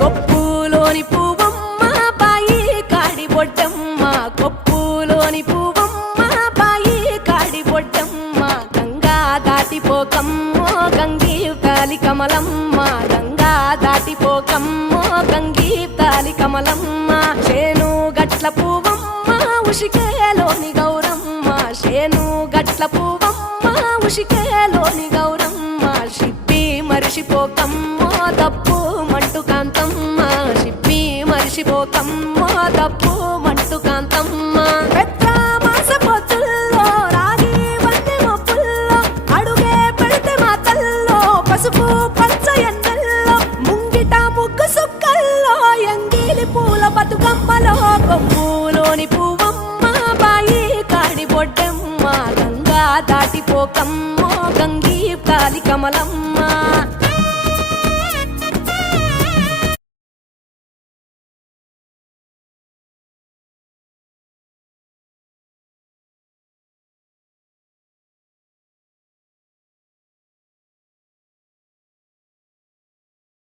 కొప్పులోని పువ్వమ్మ బాయి కాడి బొడ్డమ్మ కొప్పులోని పువ్వమ్మ బాయి కాడి బొడ్డమ్మ గంగా దాటిపోకమ్మో గంగీ తాలి కమలమ్మ గంగా దాటిపోకమ్మో గంగీ తాలి కమలమ్మ చేను గట్ల పువ్వమ్మ ఉషికేలోని గౌరమ్మ చేను గట్ల పువ్వమ్మ ఉషికేలోని గౌరమ్మ షిప్పి మరిషిపోకమ్మో తప్పు మంటు కాంతమ్మ షిప్పి మరిషిపోకమ్మో తప్పు మంటు కాంతమ్మ పెద్ద మాస పొత్తుల్లో రాగి వంటి మొప్పుల్లో అడుగే పెడితే మా తల్లో పసుపు పచ్చ ఎండల్లో ముంగిట ముగ్గు సుక్కల్లో ఎంగిలి పూల బతుకమ్మలో కొమ్ములోని పువ్వమ్మ బాయి కాడి బొడ్డమ్మ గంగా దాటిపోకమ్మో గంగీ తాలి కమలమ్మ